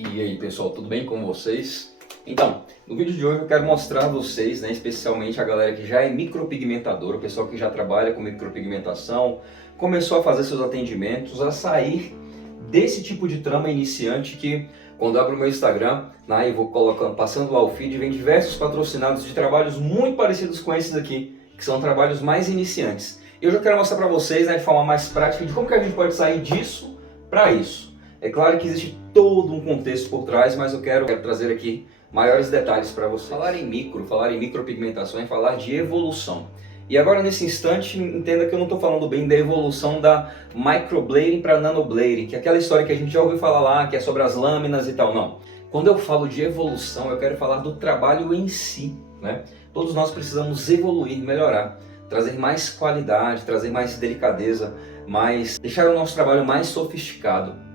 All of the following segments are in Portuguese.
E aí pessoal, tudo bem com vocês? Então, no vídeo de hoje eu quero mostrar a vocês, especialmente a galera que já é micropigmentador, o pessoal que já trabalha com micropigmentação, começou a fazer seus atendimentos, a sair desse tipo de trama iniciante que, quando eu abro o meu Instagram, eu vou colocando, passando lá o feed, vem diversos patrocinados de trabalhos muito parecidos com esses aqui, que são trabalhos mais iniciantes. Eu já quero mostrar para vocês, de forma mais prática, de como que a gente pode sair disso para isso. É claro que existe todo um contexto por trás, mas eu quero trazer aqui maiores detalhes para vocês. Falar em micropigmentação é falar de evolução. E agora nesse instante, entenda que eu não estou falando bem da evolução da microblading para nanoblading, que é aquela história que a gente já ouviu falar lá, que é sobre as lâminas e tal, não. Quando eu falo de evolução, eu quero falar do trabalho em si, Todos nós precisamos evoluir, melhorar, trazer mais qualidade, trazer mais delicadeza, deixar o nosso trabalho mais sofisticado.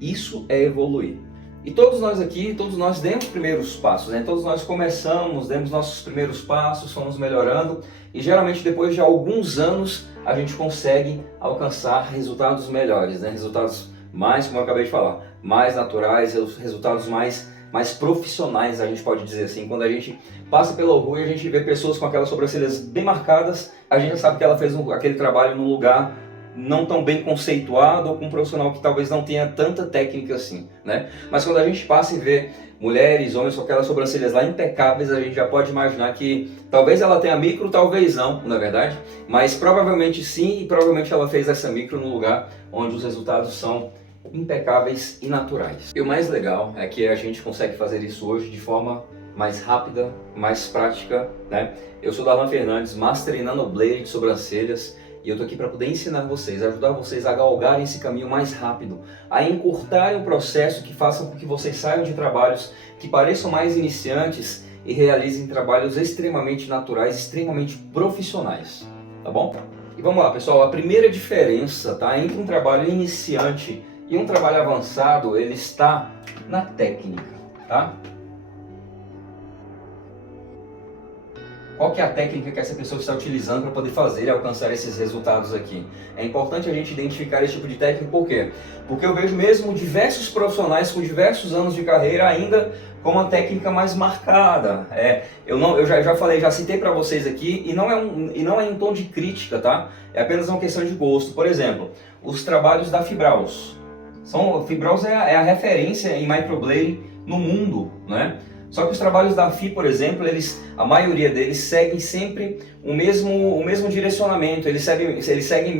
Isso é evoluir. E todos nós aqui, todos nós demos primeiros passos, Todos nós começamos, demos nossos primeiros passos, fomos melhorando e geralmente depois de alguns anos a gente consegue alcançar resultados melhores, Resultados mais, como eu acabei de falar, mais naturais, resultados mais profissionais, a gente pode dizer assim. Quando a gente passa pela rua e a gente vê pessoas com aquelas sobrancelhas bem marcadas, a gente já sabe que ela fez aquele trabalho num lugar não tão bem conceituado ou com um profissional que talvez não tenha tanta técnica assim, Mas quando a gente passa e vê mulheres, homens com aquelas sobrancelhas lá impecáveis, a gente já pode imaginar que talvez ela tenha micro, talvez não é verdade? Mas provavelmente sim, e provavelmente ela fez essa micro num lugar onde os resultados são impecáveis e naturais. E o mais legal é que a gente consegue fazer isso hoje de forma mais rápida, mais prática, Eu sou Darlan Fernandes, Master em Nanoblading de sobrancelhas, e eu estou aqui para poder ensinar vocês, ajudar vocês a galgarem esse caminho mais rápido, a encurtarem o processo que façam com que vocês saiam de trabalhos que pareçam mais iniciantes e realizem trabalhos extremamente naturais, extremamente profissionais, tá bom? E vamos lá pessoal, a primeira diferença entre um trabalho iniciante e um trabalho avançado, ele está na técnica, Qual que é a técnica que essa pessoa está utilizando para poder fazer e alcançar esses resultados aqui? É importante a gente identificar esse tipo de técnica, por quê? Porque eu vejo mesmo diversos profissionais com diversos anos de carreira ainda com uma técnica mais marcada. Eu já falei, já citei para vocês aqui, e não é em tom de crítica, É apenas uma questão de gosto. Por exemplo, os trabalhos da Fibrals. Fibrals é a referência em microblading no mundo, Só que os trabalhos da FI, por exemplo, a maioria deles seguem sempre o mesmo direcionamento, eles seguem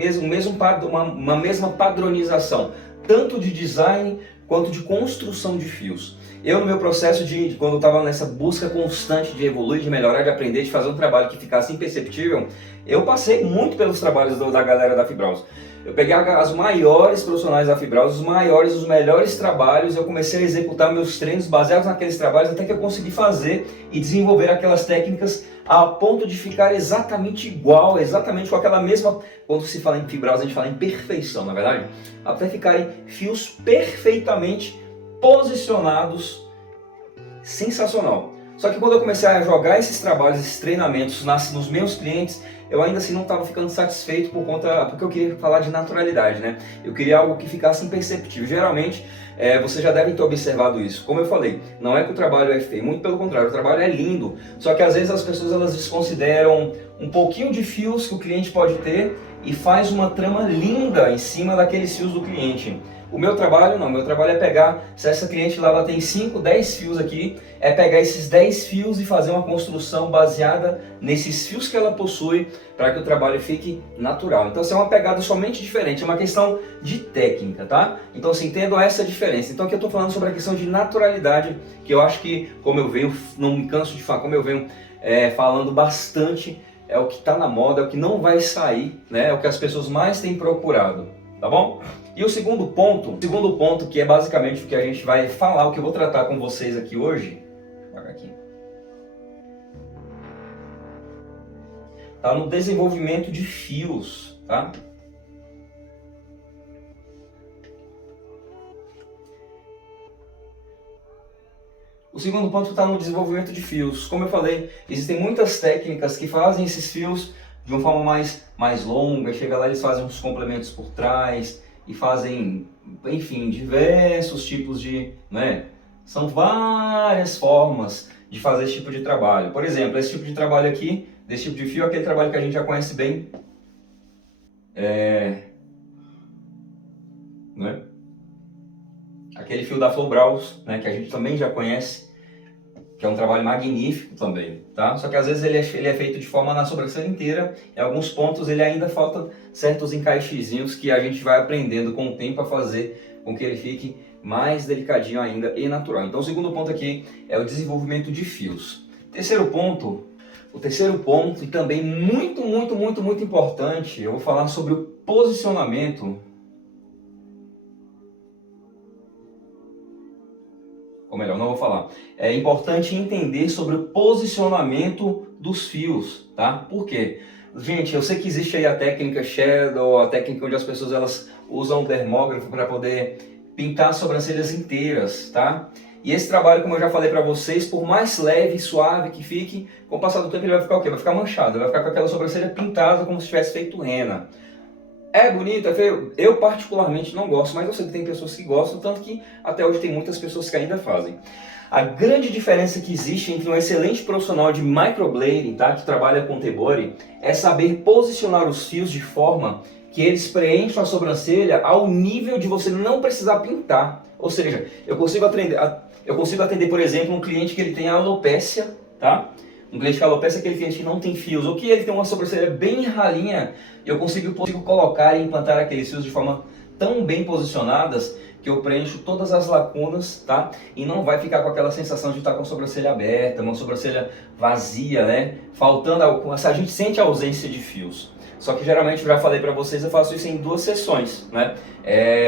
uma mesma padronização, tanto de design quanto de construção de fios. Eu, no meu processo quando eu estava nessa busca constante de evoluir, de melhorar, de aprender, de fazer um trabalho que ficasse imperceptível, eu passei muito pelos trabalhos da galera da Fibrals. Eu peguei as maiores profissionais da Fibrals, os melhores trabalhos, eu comecei a executar meus treinos baseados naqueles trabalhos até que eu consegui fazer e desenvolver aquelas técnicas a ponto de ficar exatamente igual, exatamente com aquela mesma... Quando se fala em Fibrals, a gente fala em perfeição, na verdade? Até ficarem fios perfeitamente posicionados, sensacional. Só que quando eu comecei a jogar esses trabalhos, esses treinamentos nos meus clientes, eu ainda assim não estava ficando satisfeito porque eu queria falar de naturalidade, Eu queria algo que ficasse imperceptível. Geralmente, vocês já devem ter observado isso. Como eu falei, não é que o trabalho é feio, muito pelo contrário, o trabalho é lindo. Só que às vezes as pessoas desconsideram um pouquinho de fios que o cliente pode ter e faz uma trama linda em cima daqueles fios do cliente. O meu trabalho não, meu trabalho é pegar, se essa cliente lá ela tem 5, 10 fios aqui, é pegar esses 10 fios e fazer uma construção baseada nesses fios que ela possui para que o trabalho fique natural. Então isso é uma pegada somente diferente, é uma questão de técnica, Então assim, entendo essa diferença. Então aqui eu estou falando sobre a questão de naturalidade, que eu acho que, como eu venho, não me canso de falar, como eu venho falando bastante, é o que está na moda, é o que não vai sair, É o que as pessoas mais têm procurado, tá bom? E o segundo ponto, que é basicamente o que a gente vai falar, o que eu vou tratar com vocês aqui hoje, tá no desenvolvimento de fios, O segundo ponto está no desenvolvimento de fios. Como eu falei, existem muitas técnicas que fazem esses fios de uma forma mais longa, chega lá eles fazem uns complementos por trás, e fazem enfim, diversos tipos de, né? São várias formas de fazer esse tipo de trabalho. Por exemplo, esse tipo de trabalho aqui, desse tipo de fio, é aquele trabalho que a gente já conhece bem, né? Aquele fio da Flobrals, né? Que a gente também já conhece, que é um trabalho magnífico também, tá? Só que às vezes ele é feito de forma na sobrancelha inteira, em alguns pontos ele ainda falta certos encaixezinhos que a gente vai aprendendo com o tempo a fazer com que ele fique mais delicadinho ainda e natural. Então o segundo ponto aqui é o desenvolvimento de fios. O terceiro ponto, e também muito importante, eu vou falar sobre o posicionamento, ou melhor, não vou falar. É importante entender sobre o posicionamento dos fios, tá? Por quê? Gente, eu sei que existe aí a técnica Shadow, a técnica onde as pessoas elas usam o dermógrafo para poder pintar as sobrancelhas inteiras, tá? E esse trabalho, como eu já falei para vocês, por mais leve e suave que fique, com o passar do tempo ele vai ficar o quê? Vai ficar manchado, vai ficar com aquela sobrancelha pintada como se tivesse feito rena. É bonito, é feio? Eu particularmente não gosto, mas eu sei que tem pessoas que gostam, tanto que até hoje tem muitas pessoas que ainda fazem. A grande diferença que existe entre um excelente profissional de microblading, tá, que trabalha com T-body, é saber posicionar os fios de forma que eles preencham a sobrancelha ao nível de você não precisar pintar. Ou seja, eu consigo atender, por exemplo, um cliente que ele tem alopécia, tá? Um cliente com alopecia é aquele cliente que não tem fios, ou que ele tem uma sobrancelha bem ralinha, eu consigo colocar e implantar aqueles fios de forma tão bem posicionadas que eu preencho todas as lacunas, tá? E não vai ficar com aquela sensação de estar com a sobrancelha aberta, uma sobrancelha vazia, né? Faltando, a gente sente a ausência de fios. Só que geralmente, eu já falei para vocês, eu faço isso em 2 sessões, né?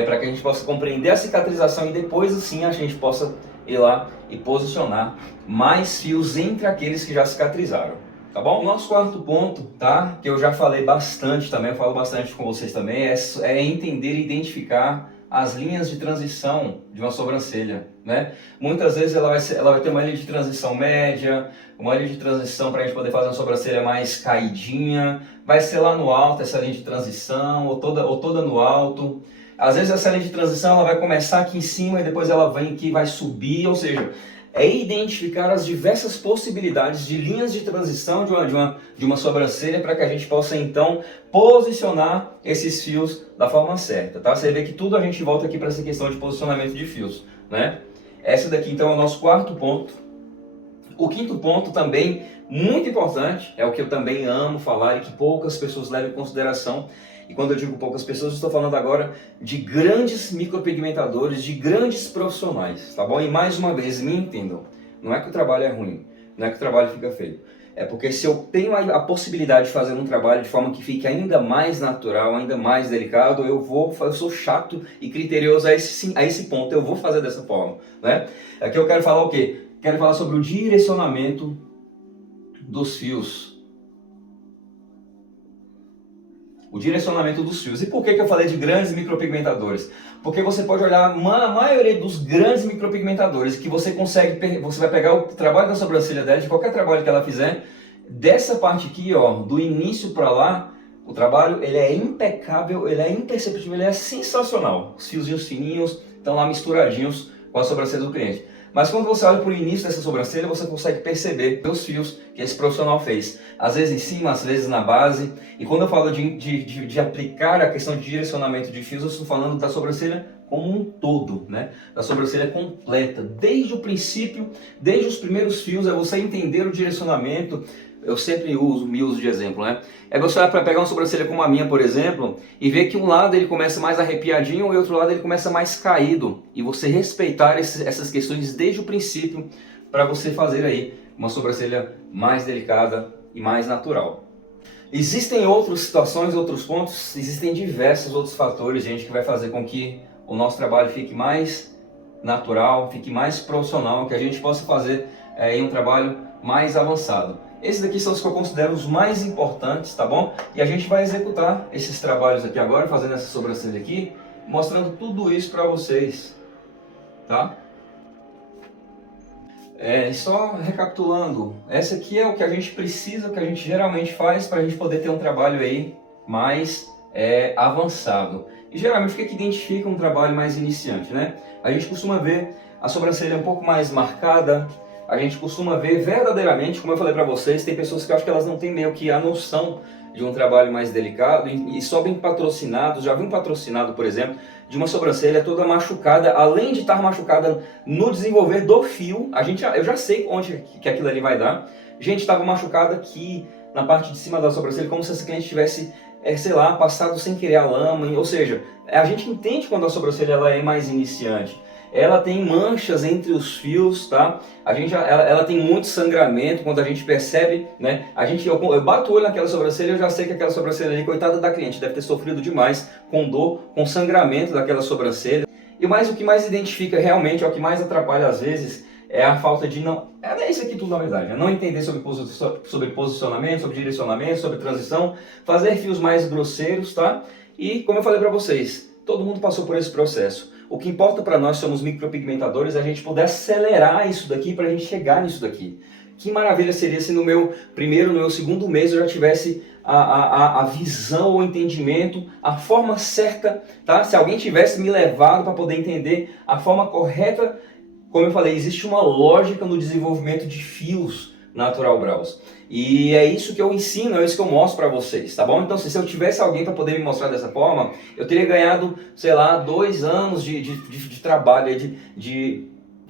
Para que a gente possa compreender a cicatrização e depois assim a gente possa ir lá e posicionar mais fios entre aqueles que já cicatrizaram, tá bom? O nosso quarto ponto, tá? Que eu já falei bastante também, eu falo bastante com vocês também, é entender e identificar as linhas de transição de uma sobrancelha, né? Muitas vezes ela vai ter uma linha de transição média, uma linha de transição para a gente poder fazer uma sobrancelha mais caidinha, vai ser lá no alto essa linha de transição, ou toda no alto. Às vezes essa linha de transição ela vai começar aqui em cima e depois ela vem aqui e vai subir, ou seja, é identificar as diversas possibilidades de linhas de transição de uma sobrancelha para que a gente possa então posicionar esses fios da forma certa, tá? Você vê que tudo a gente volta aqui para essa questão de posicionamento de fios, né? Essa daqui então é o nosso quarto ponto. O quinto ponto também muito importante, é o que eu também amo falar e que poucas pessoas levam em consideração. E quando eu digo poucas pessoas, eu estou falando agora de grandes micropigmentadores, de grandes profissionais, tá bom? E mais uma vez, me entendam, não é que o trabalho é ruim, não é que o trabalho fica feio. É porque se eu tenho a possibilidade de fazer um trabalho de forma que fique ainda mais natural, ainda mais delicado, eu sou chato e criterioso a esse ponto, eu vou fazer dessa forma, né? Aqui eu quero falar o quê? Quero falar sobre o direcionamento dos fios. O direcionamento dos fios. E por que eu falei de grandes micropigmentadores? Porque você pode olhar a maioria dos grandes micropigmentadores que você vai pegar o trabalho da sobrancelha dela, de qualquer trabalho que ela fizer, dessa parte aqui, ó, do início para lá, o trabalho ele é impecável, ele é imperceptível, ele é sensacional. Os fiozinhos fininhos estão lá misturadinhos com a sobrancelha do cliente. Mas quando você olha para o início dessa sobrancelha, você consegue perceber os fios que esse profissional fez. Às vezes em cima, às vezes na base. E quando eu falo de aplicar a questão de direcionamento de fios, eu estou falando da sobrancelha como um todo, né? Da sobrancelha completa. Desde o princípio, desde os primeiros fios, é você entender o direcionamento. Eu sempre me uso de exemplo, né? É você olhar para pegar uma sobrancelha como a minha, por exemplo, e ver que um lado ele começa mais arrepiadinho e o outro lado ele começa mais caído. E você respeitar essas questões desde o princípio para você fazer aí uma sobrancelha mais delicada e mais natural. Existem outras situações, outros pontos, existem diversos outros fatores, gente, que vai fazer com que o nosso trabalho fique mais natural, fique mais profissional, que a gente possa fazer um trabalho mais avançado. Esses daqui são os que eu considero os mais importantes, tá bom? E a gente vai executar esses trabalhos aqui agora, fazendo essa sobrancelha aqui, mostrando tudo isso para vocês, tá? Só recapitulando, essa aqui é o que a gente precisa, o que a gente geralmente faz para a gente poder ter um trabalho aí mais avançado. E geralmente o que identifica um trabalho mais iniciante, né? A gente costuma ver a sobrancelha um pouco mais marcada, a gente costuma ver verdadeiramente, como eu falei para vocês, tem pessoas que eu acho que elas não têm meio que a noção de um trabalho mais delicado e sobem patrocinados. Já vi um patrocinado, por exemplo, de uma sobrancelha toda machucada, além de estar machucada no desenvolver do fio, eu já sei onde que aquilo ali vai dar. Gente, estava machucada aqui na parte de cima da sobrancelha, como se esse cliente tivesse, sei lá, passado sem querer a lama, ou seja, a gente entende quando a sobrancelha ela é mais iniciante. Ela tem manchas entre os fios, tá? Ela tem muito sangramento, quando a gente percebe, né? Eu bato o olho naquela sobrancelha, eu já sei que aquela sobrancelha ali, coitada da cliente, deve ter sofrido demais com dor, com sangramento daquela sobrancelha. E o que mais identifica realmente, é o que mais atrapalha às vezes, é a falta de não... É isso aqui tudo na verdade, é não entender sobre posicionamento, sobre direcionamento, sobre transição, fazer fios mais grosseiros, tá? E como eu falei para vocês, todo mundo passou por esse processo. O que importa para nós, somos micropigmentadores, é a gente poder acelerar isso daqui para a gente chegar nisso daqui. Que maravilha seria se no meu segundo mês eu já tivesse a visão, o entendimento, a forma certa, tá? Se alguém tivesse me levado para poder entender a forma correta. Como eu falei, existe uma lógica no desenvolvimento de fios Natural Brows. E é isso que eu ensino, é isso que eu mostro para vocês, tá bom? Então, se eu tivesse alguém para poder me mostrar dessa forma, eu teria ganhado, sei lá, 2 anos de trabalho, de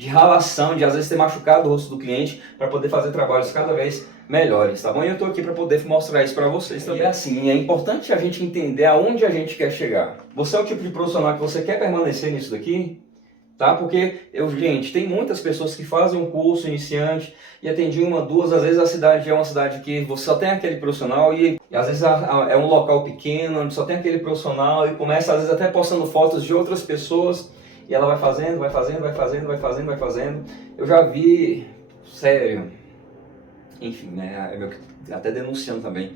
ralação, de às vezes ter machucado o rosto do cliente para poder fazer trabalhos cada vez melhores, tá bom? E eu estou aqui para poder mostrar isso para vocês também. E assim, é importante a gente entender aonde a gente quer chegar. Você é o tipo de profissional que você quer permanecer nisso daqui? Tá? Porque, gente, tem muitas pessoas que fazem um curso iniciante e atendi uma, duas, às vezes a cidade é uma cidade que você só tem aquele profissional e às vezes é um local pequeno, onde só tem aquele profissional e começa às vezes até postando fotos de outras pessoas e ela vai fazendo, vai fazendo, vai fazendo, vai fazendo, vai fazendo. Eu já vi, sério, enfim, né, até denunciando também.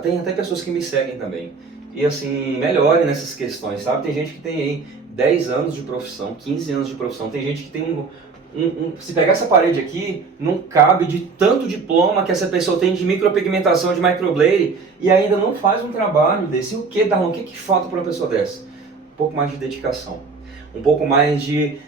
Tem até pessoas que me seguem também. E assim, melhore nessas questões, sabe? Tem gente que tem aí 10 anos de profissão, 15 anos de profissão. Tem gente que tem se pegar essa parede aqui, não cabe de tanto diploma que essa pessoa tem de micropigmentação, de microblading, e ainda não faz um trabalho desse. E o que, Darlan? O que falta para uma pessoa dessa? Um pouco mais de dedicação, um pouco mais de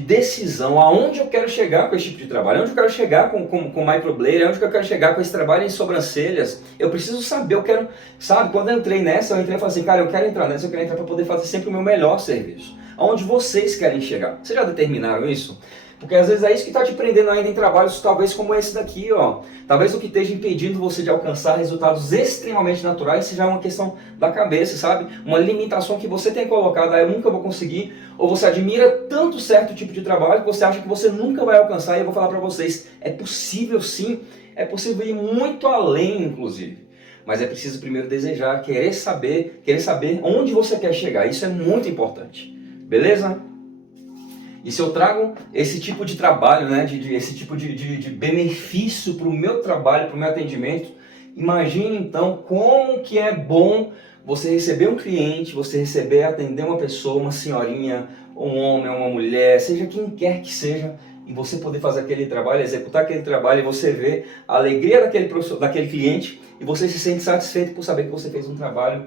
decisão, aonde eu quero chegar com esse tipo de trabalho, aonde eu quero chegar com microblading, aonde eu quero chegar com esse trabalho em sobrancelhas. Eu preciso saber, eu quero, sabe, quando eu entrei nessa, eu falei assim, cara, eu quero entrar nessa, eu quero entrar para poder fazer sempre o meu melhor serviço. Aonde vocês querem chegar? Vocês já determinaram isso? Porque às vezes é isso que está te prendendo ainda em trabalhos talvez como esse daqui, ó. Talvez o que esteja impedindo você de alcançar resultados extremamente naturais seja uma questão da cabeça, sabe? Uma limitação que você tem colocado, eu nunca vou conseguir, ou você admira tanto certo tipo de trabalho que você acha que você nunca vai alcançar. E eu vou falar para vocês, é possível sim, é possível ir muito além, inclusive. Mas é preciso primeiro desejar, querer saber onde você quer chegar. Isso é muito importante, beleza? E se eu trago esse tipo de trabalho, né, esse tipo de benefício para o meu trabalho, para o meu atendimento, imagine então como que é bom você receber um cliente, você atender uma pessoa, uma senhorinha, um homem, uma mulher, seja quem quer que seja, e você poder fazer aquele trabalho, executar aquele trabalho, e você ver a alegria daquele cliente, e você se sente satisfeito por saber que você fez um trabalho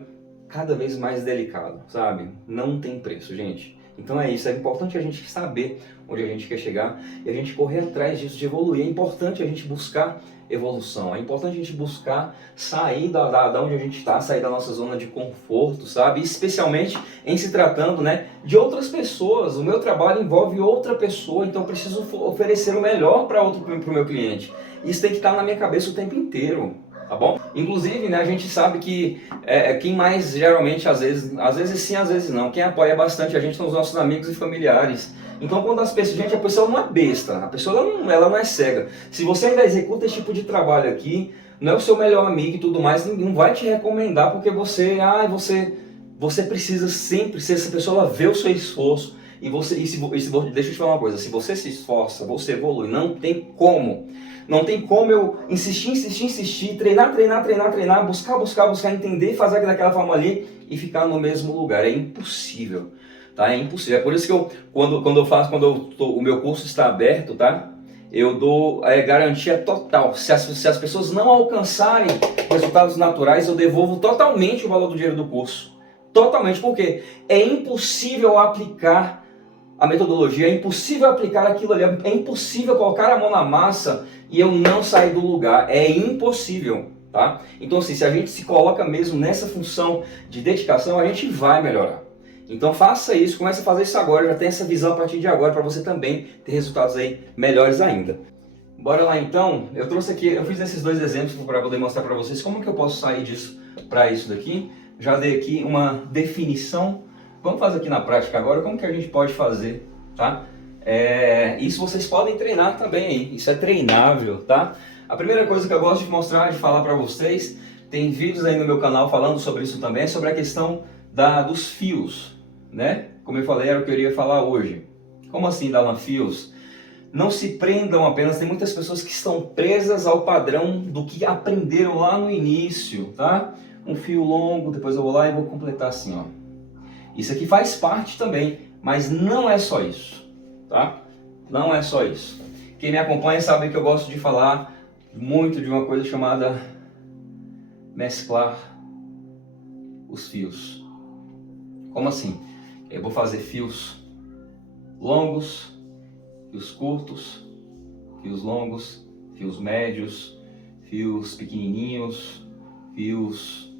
cada vez mais delicado, sabe? Não tem preço, gente. Então é isso, é importante a gente saber onde a gente quer chegar e a gente correr atrás disso, de evoluir. É importante a gente buscar evolução, é importante a gente buscar sair da onde a gente está, sair da nossa zona de conforto, sabe? Especialmente em se tratando, né, de outras pessoas. O meu trabalho envolve outra pessoa, então eu preciso oferecer o melhor para o meu cliente. Isso tem que estar na minha cabeça o tempo inteiro. Tá bom? Inclusive, né, a gente sabe que quem mais geralmente, às vezes sim, às vezes não, quem apoia bastante a gente são os nossos amigos e familiares. Então quando as pessoas, gente, a pessoa não é besta, a pessoa ela não é cega. Se você ainda executa esse tipo de trabalho aqui, não é o seu melhor amigo e tudo mais, ninguém vai te recomendar porque você precisa sempre, se essa pessoa ela vê o seu esforço deixa eu te falar uma coisa, se você se esforça, você evolui, não tem como eu insistir, treinar, buscar, entender e fazer daquela forma ali e ficar no mesmo lugar. É impossível, tá? É impossível. É por isso que quando o meu curso está aberto, tá? Eu dou garantia total. Se as pessoas não alcançarem resultados naturais, eu devolvo totalmente o valor do dinheiro do curso. totalmente, porque é impossível aplicar a metodologia, é impossível aplicar aquilo ali, é impossível colocar a mão na massa e eu não sair do lugar, é impossível, tá? Então assim, se a gente se coloca mesmo nessa função de dedicação, a gente vai melhorar. Então faça isso, comece a fazer isso agora, já tenha essa visão a partir de agora para você também ter resultados aí melhores ainda. Bora lá então, eu trouxe aqui, eu fiz esses dois exemplos para poder mostrar para vocês como que eu posso sair disso para isso daqui. Já dei aqui uma definição, vamos fazer aqui na prática agora, como que a gente pode fazer, tá? Isso vocês podem treinar também aí, isso é treinável, tá? A primeira coisa que eu gosto de mostrar, de falar para vocês, tem vídeos aí no meu canal falando sobre isso também, sobre a questão dos fios, né? Como eu falei, era o que eu iria falar hoje. Como assim, Dalan, fios? Não se prendam apenas, tem muitas pessoas que estão presas ao padrão do que aprenderam lá no início, tá? Um fio longo, depois eu vou lá e vou completar assim, ó. Isso aqui faz parte também, mas não é só isso, tá? Não é só isso. Quem me acompanha sabe que eu gosto de falar muito de uma coisa chamada mesclar os fios. Como assim? Eu vou fazer fios longos, fios curtos, fios longos, fios médios, fios pequenininhos, fios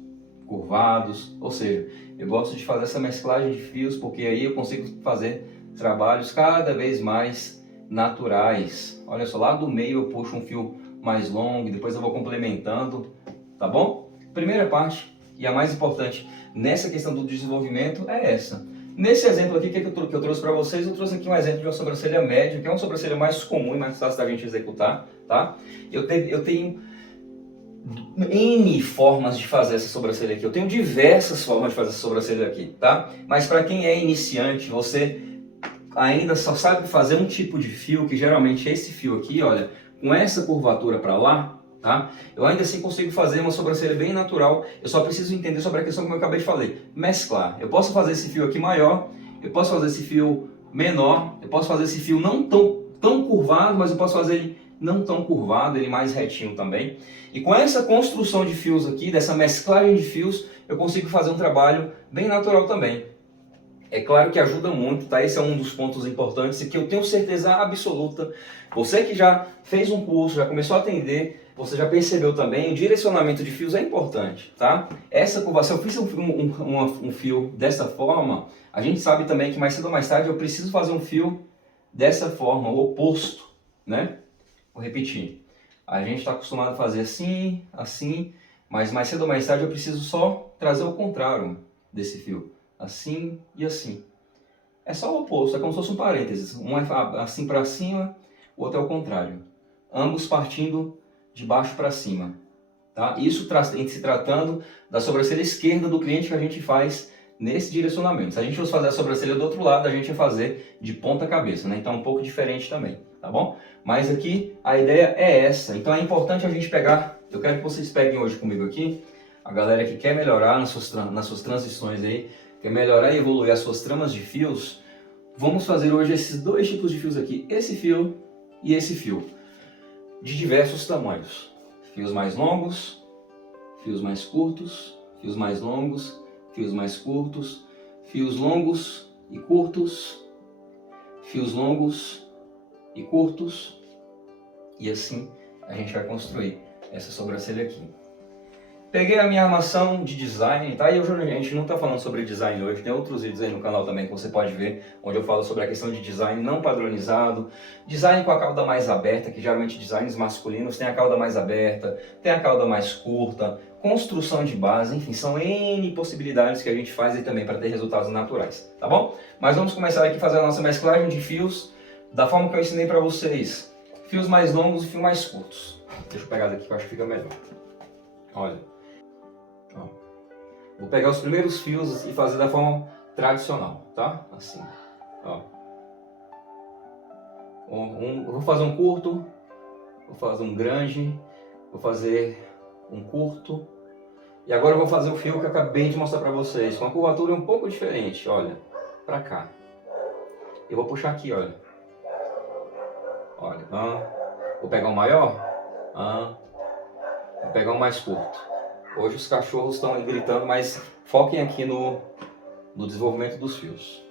curvados, ou seja, eu gosto de fazer essa mesclagem de fios porque aí eu consigo fazer trabalhos cada vez mais naturais. Olha só, lá do meio eu puxo um fio mais longo e depois eu vou complementando, tá bom? Primeira parte e a mais importante nessa questão do desenvolvimento é essa. Nesse exemplo aqui que eu trouxe para vocês, eu trouxe aqui um exemplo de uma sobrancelha média, que é uma sobrancelha mais comum e mais fácil da gente executar, tá? Eu tenho N formas de fazer essa sobrancelha aqui, eu tenho diversas formas de fazer essa sobrancelha aqui, tá? Mas para quem é iniciante, você ainda só sabe fazer um tipo de fio, que geralmente é esse fio aqui, olha, com essa curvatura para lá, tá? Eu ainda assim consigo fazer uma sobrancelha bem natural, eu só preciso entender sobre a questão como eu acabei de falar, mesclar. Eu posso fazer esse fio aqui maior, eu posso fazer esse fio menor, eu posso fazer esse fio não tão curvado, mas eu posso fazer ele não tão curvado, ele mais retinho também. E com essa construção de fios aqui, dessa mesclagem de fios, eu consigo fazer um trabalho bem natural também. É claro que ajuda muito, tá? Esse é um dos pontos importantes e que eu tenho certeza absoluta. Você que já fez um curso, já começou a atender, você já percebeu também, o direcionamento de fios é importante, tá? Essa curvação, se eu fiz um fio dessa forma, a gente sabe também que mais cedo ou mais tarde eu preciso fazer um fio dessa forma, o oposto, né? Vou repetir. A gente está acostumado a fazer assim, assim, mas mais cedo ou mais tarde eu preciso só trazer o contrário desse fio. Assim e assim. É só o oposto, é como se fosse um parênteses. Um é assim para cima, o outro é o contrário. Ambos partindo de baixo para cima. Tá? Isso em se tratando da sobrancelha esquerda do cliente que a gente faz nesse direcionamento. Se a gente fosse fazer a sobrancelha do outro lado, a gente ia fazer de ponta cabeça, né? Então é um pouco diferente também, tá bom? Mas aqui a ideia é essa. Então é importante a gente pegar, eu quero que vocês peguem hoje comigo aqui, a galera que quer melhorar nas suas transições aí, quer melhorar e evoluir as suas tramas de fios, vamos fazer hoje esses dois tipos de fios aqui, esse fio e esse fio, de diversos tamanhos. Fios mais longos, fios mais curtos, fios mais longos, fios mais curtos, fios longos e curtos, fios longos e curtos, e assim a gente vai construir essa sobrancelha aqui. Peguei a minha armação de design, tá? E hoje a gente não está falando sobre design hoje, tem outros vídeos aí no canal também que você pode ver, onde eu falo sobre a questão de design não padronizado, design com a cauda mais aberta, que geralmente designs masculinos tem a cauda mais aberta, tem a cauda mais curta, construção de base, enfim, são N possibilidades que a gente faz aí também para ter resultados naturais, tá bom? Mas vamos começar aqui a fazer a nossa mesclagem de fios da forma que eu ensinei para vocês, fios mais longos e fios mais curtos. Deixa eu pegar daqui que eu acho que fica melhor. Olha. Vou pegar os primeiros fios e fazer da forma tradicional, tá? Assim, ó. Vou fazer um curto, vou fazer um grande, vou fazer um curto. E agora eu vou fazer o fio que eu acabei de mostrar pra vocês, com uma curvatura um pouco diferente, olha, pra cá. Eu vou puxar aqui, olha. Olha, vou pegar um maior, vou pegar um mais curto. Hoje os cachorros estão gritando, mas foquem aqui no no desenvolvimento dos fios.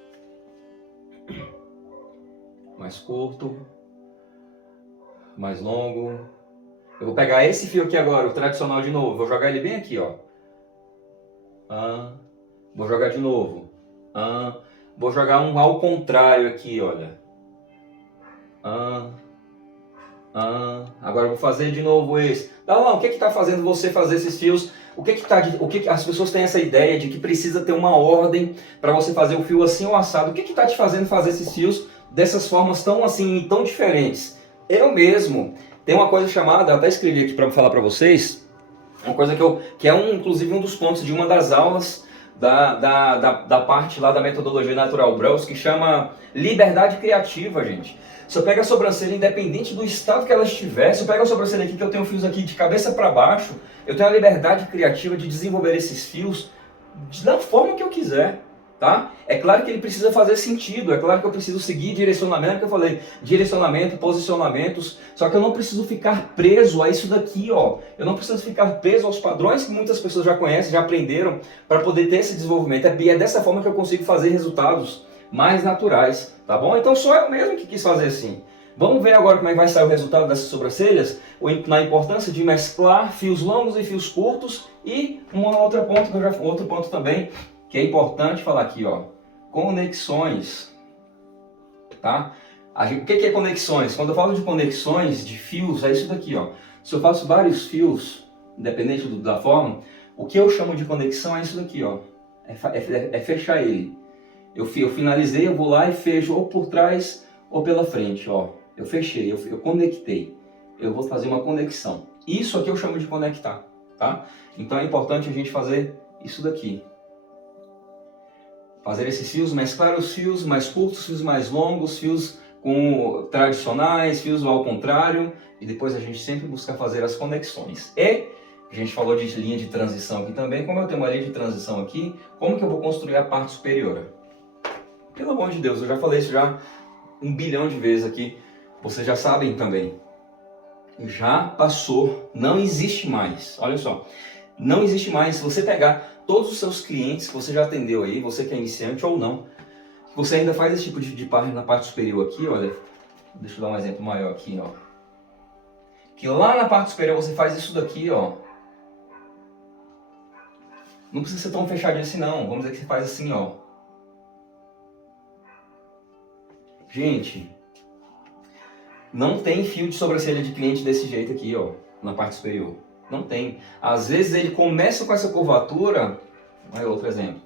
Mais curto, mais longo. Eu vou pegar esse fio aqui agora, o tradicional de novo, vou jogar ele bem aqui, ó. Vou jogar de novo. Vou jogar um ao contrário aqui, olha. Agora eu vou fazer de novo esse. Dalão, o que está fazendo você fazer esses fios? As pessoas têm essa ideia de que precisa ter uma ordem para você fazer o fio assim ou assado. O que está te fazendo fazer esses fios dessas formas tão assim, tão diferentes? Eu mesmo tenho uma coisa chamada, até escrevi aqui para falar para vocês, uma coisa que é inclusive um dos pontos de uma das aulas da parte lá da metodologia Natural Bros, que chama liberdade criativa, gente. Se eu pego a sobrancelha, independente do estado que ela estiver, se eu pego a sobrancelha aqui, que eu tenho fios aqui de cabeça para baixo, eu tenho a liberdade criativa de desenvolver esses fios da forma que eu quiser, tá? É claro que ele precisa fazer sentido, é claro que eu preciso seguir direcionamento, que eu falei, direcionamento, posicionamentos, só que eu não preciso ficar preso a isso daqui, ó. Eu não preciso ficar preso aos padrões que muitas pessoas já conhecem, já aprenderam, para poder ter esse desenvolvimento. E é dessa forma que eu consigo fazer resultados mais naturais, tá bom? Então sou eu mesmo que quis fazer assim. Vamos ver agora como é que vai sair o resultado dessas sobrancelhas, na importância de mesclar fios longos e fios curtos, e outro ponto também que é importante falar aqui, ó, conexões, tá? O que é conexões? Quando eu falo de conexões de fios, é isso daqui, ó. Se eu faço vários fios, independente da forma, o que eu chamo de conexão é isso daqui, ó. É fechar ele. Eu finalizei, eu vou lá e fecho ou por trás ou pela frente, ó. Eu fechei, eu conectei. Eu vou fazer uma conexão. Isso aqui eu chamo de conectar, tá? Então é importante a gente fazer isso daqui. Fazer esses fios, mesclar os fios mais curtos, fios mais longos, fios tradicionais, fios ao contrário. E depois a gente sempre busca fazer as conexões. E a gente falou de linha de transição aqui também. Como eu tenho uma linha de transição aqui, como que eu vou construir a parte superior? Pelo amor de Deus, eu já falei isso já 1 bilhão de vezes aqui. Vocês já sabem também. Já passou, não existe mais. Olha só, não existe mais. Se você pegar todos os seus clientes que você já atendeu aí, você que é iniciante ou não, você ainda faz esse tipo de parte na parte superior aqui, olha. Deixa eu dar um exemplo maior aqui, ó. Que lá na parte superior você faz isso daqui, ó. Não precisa ser tão fechadinho assim não. Vamos dizer que você faz assim, ó. Gente, não tem fio de sobrancelha de cliente desse jeito aqui, ó, na parte superior. Não tem. Às vezes ele começa com essa curvatura, olha outro exemplo.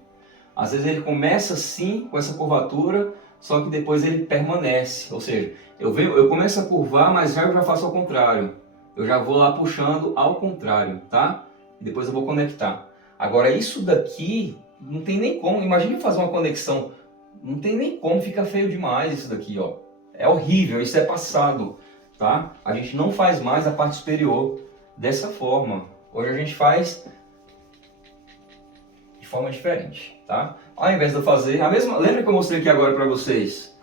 Às vezes ele começa assim, com essa curvatura, só que depois ele permanece. Ou seja, eu começo a curvar, mas eu já faço ao contrário. Eu já vou lá puxando ao contrário, tá? E depois eu vou conectar. Agora isso daqui, não tem nem como. Imagine fazer uma conexão. Não tem nem como, fica feio demais isso daqui, ó. É horrível, isso é passado, tá? A gente não faz mais a parte superior dessa forma. Hoje a gente faz de forma diferente, tá? Ao invés de eu fazer a mesma... Lembra que eu mostrei aqui agora para vocês?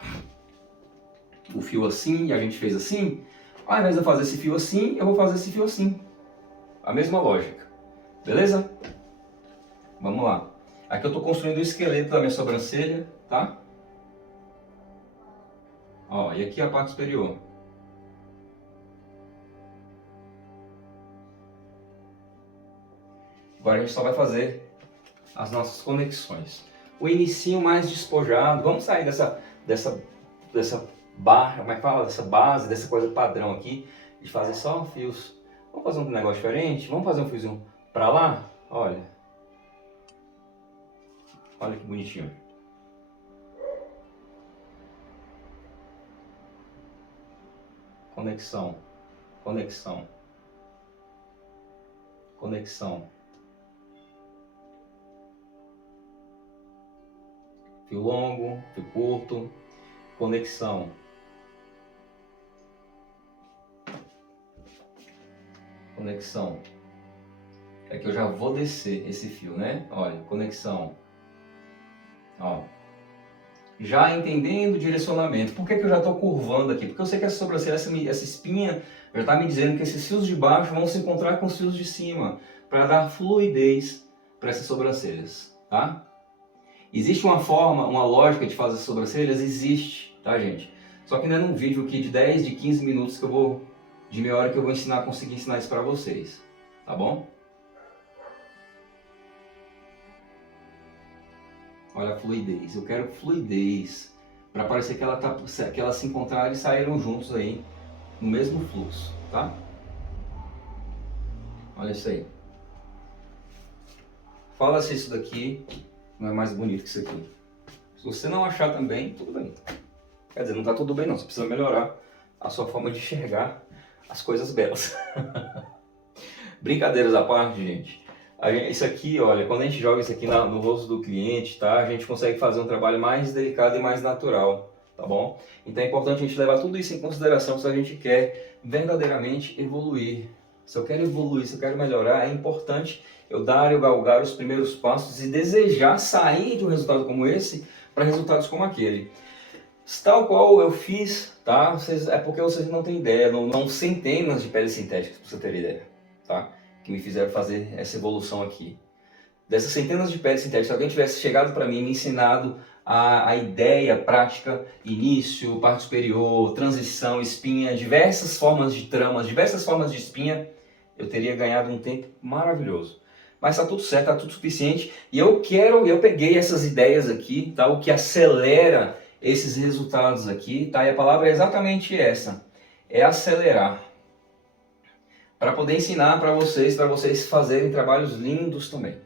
O fio assim, e a gente fez assim? Ao invés de eu fazer esse fio assim, eu vou fazer esse fio assim. A mesma lógica. Beleza? Vamos lá. Aqui eu estou construindo o esqueleto da minha sobrancelha, tá? Ó, e aqui a parte superior. Agora a gente só vai fazer as nossas conexões. O inicinho mais despojado. Vamos sair dessa barra, como é que fala? Dessa base, dessa coisa padrão aqui, de fazer só fios. Vamos fazer um negócio diferente? Vamos fazer um fiozinho pra lá? Olha. Olha que bonitinho. Conexão, conexão, conexão. Fio longo, fio curto, conexão. Conexão. É que eu já vou descer esse fio, né? Olha, conexão. Ó. Já entendendo o direcionamento. Por que eu já estou curvando aqui? Porque eu sei que essa sobrancelha, essa espinha, já está me dizendo que esses fios de baixo vão se encontrar com os fios de cima, para dar fluidez para essas sobrancelhas, tá? Existe uma forma, uma lógica de fazer sobrancelhas? Existe, tá, gente? Só que não é num vídeo aqui de 10, de 15 minutos que eu vou, de meia hora que eu vou conseguir ensinar isso pra vocês, tá bom? Olha a fluidez, eu quero fluidez, para parecer que elas se encontraram e saíram juntos aí, no mesmo fluxo, tá? Olha isso aí. Fala se isso daqui não é mais bonito que isso aqui. Se você não achar também, tudo bem. Quer dizer, não tá tudo bem não, você precisa melhorar a sua forma de enxergar as coisas belas. Brincadeiras à parte, gente. Isso aqui, olha, quando a gente joga isso aqui no rosto do cliente, tá? A gente consegue fazer um trabalho mais delicado e mais natural, tá bom? Então é importante a gente levar tudo isso em consideração se a gente quer verdadeiramente evoluir. Se eu quero evoluir, se eu quero melhorar, é importante eu dar e galgar os primeiros passos e desejar sair de um resultado como esse para resultados como aquele. Tal qual eu fiz, tá? É porque vocês não têm ideia, não centenas de peles sintéticas, para você ter ideia, tá? Que me fizeram fazer essa evolução aqui. Dessas centenas de peles sintéticas, se alguém tivesse chegado para mim e me ensinado a ideia, prática, início, parte superior, transição, espinha, diversas formas de tramas, diversas formas de espinha, eu teria ganhado um tempo maravilhoso. Mas tá tudo certo, tá tudo suficiente. E eu peguei essas ideias aqui, tá? O que acelera esses resultados aqui, tá? E a palavra é exatamente essa, é acelerar. Para poder ensinar para vocês fazerem trabalhos lindos também.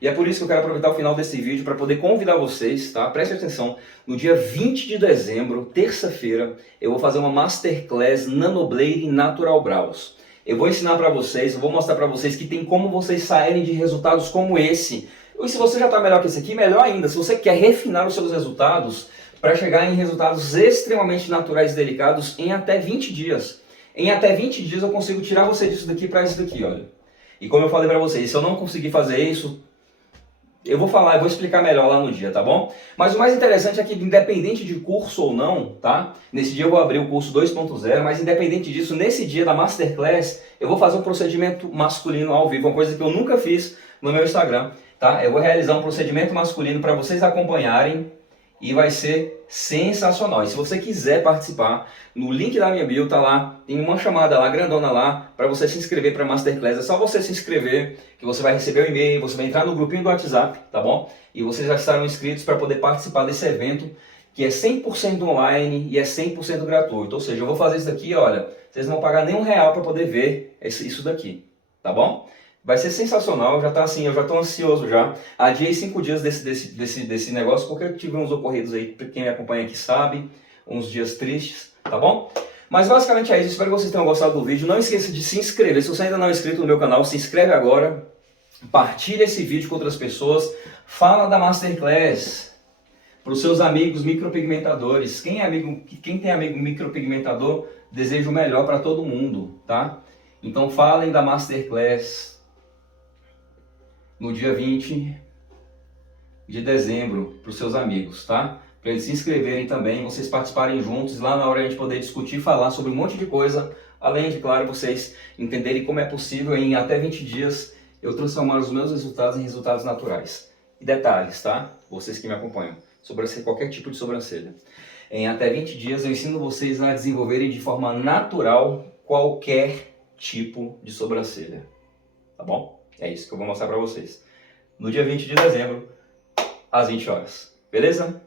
E é por isso que eu quero aproveitar o final desse vídeo para poder convidar vocês, tá? Preste atenção, no dia 20 de dezembro, terça-feira, eu vou fazer uma Masterclass Nanoblade Natural Brows. Eu vou ensinar para vocês, eu vou mostrar para vocês que tem como vocês saírem de resultados como esse. E se você já está melhor que esse aqui, melhor ainda. Se você quer refinar os seus resultados para chegar em resultados extremamente naturais e delicados em até 20 dias. Em até 20 dias eu consigo tirar você disso daqui para isso daqui, olha. E como eu falei para vocês, se eu não conseguir fazer isso, eu vou explicar melhor lá no dia, tá bom? Mas o mais interessante é que independente de curso ou não, tá? Nesse dia eu vou abrir o curso 2.0, mas independente disso, nesse dia da Masterclass, eu vou fazer um procedimento masculino ao vivo, uma coisa que eu nunca fiz no meu Instagram, tá? Eu vou realizar um procedimento masculino para vocês acompanharem e vai ser sensacional. E se você quiser participar, no link da minha bio tá lá, tem uma chamada lá, grandona lá, para você se inscrever para a Masterclass. É só você se inscrever, que você vai receber o e-mail, você vai entrar no grupinho do WhatsApp, tá bom? E vocês já estarão inscritos para poder participar desse evento, que é 100% online e é 100% gratuito. Ou seja, eu vou fazer isso daqui, olha, vocês não vão pagar nem R$1 para poder ver isso daqui, tá bom? Vai ser sensacional, já tá assim, eu já estou ansioso já. Adiei 5 dias desse negócio, porque eu tive uns ocorridos aí, quem me acompanha aqui sabe, uns dias tristes, tá bom? Mas basicamente é isso, espero que vocês tenham gostado do vídeo. Não esqueça de se inscrever, se você ainda não é inscrito no meu canal, se inscreve agora. Partilha esse vídeo com outras pessoas. Fala da Masterclass para os seus amigos micropigmentadores. Quem tem amigo micropigmentador, deseja o melhor para todo mundo, tá? Então falem da Masterclass no dia 20 de dezembro para os seus amigos, tá? Para eles se inscreverem também, vocês participarem juntos, lá na hora a gente poder discutir e falar sobre um monte de coisa, além de, claro, vocês entenderem como é possível em até 20 dias eu transformar os meus resultados em resultados naturais. E detalhes, tá? Vocês que me acompanham, sobre qualquer tipo de sobrancelha. Em até 20 dias eu ensino vocês a desenvolverem de forma natural qualquer tipo de sobrancelha, tá bom? É isso que eu vou mostrar pra vocês. No dia 20 de dezembro, às 20 horas. Beleza?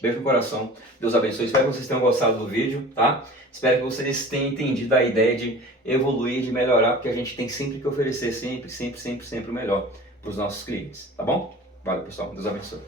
Beijo no coração. Deus abençoe. Espero que vocês tenham gostado do vídeo, tá? Espero que vocês tenham entendido a ideia de evoluir, de melhorar, porque a gente tem sempre que oferecer sempre o melhor para os nossos clientes, tá bom? Valeu, pessoal. Deus abençoe.